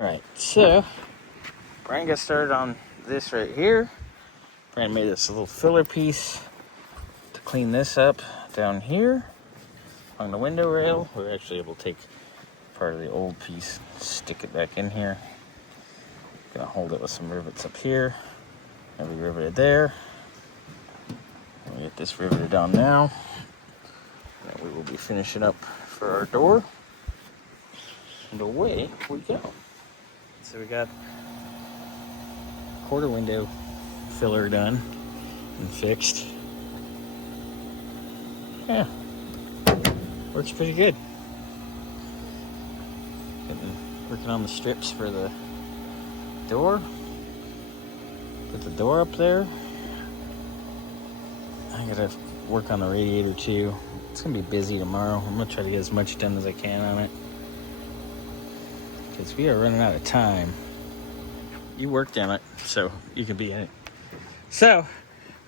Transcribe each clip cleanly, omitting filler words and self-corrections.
Alright, so Brian got started on this right here. Brian made this little filler piece to clean this up down here on the window rail. We're actually able to take part of the old piece, stick it back in here. Gonna hold it with some rivets up here. Gonna be riveted there. We'll get this riveted down now. And we will be finishing up for our door. And away we go. So we got quarter window filler done and fixed. Yeah, works pretty good. Working on the strips for the door. Put the door up there. I gotta work on the radiator too. It's gonna be busy tomorrow. I'm gonna try to get as much done as I can on it, because we are running out of time. You worked on it, so you can be in it. So,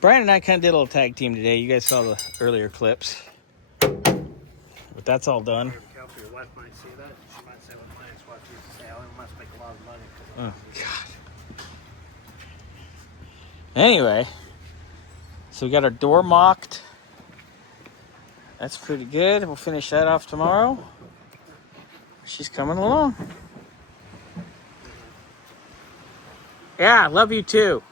Brian and I kind of did a little tag team today. You guys saw the earlier clips. But that's all done. Your wife might see that. She might say what my ex-wife used to say, I must make a lot of money. Oh, God. Anyway, so we got our door mocked. That's pretty good. We'll finish that off tomorrow. She's coming along. Yeah, love you too.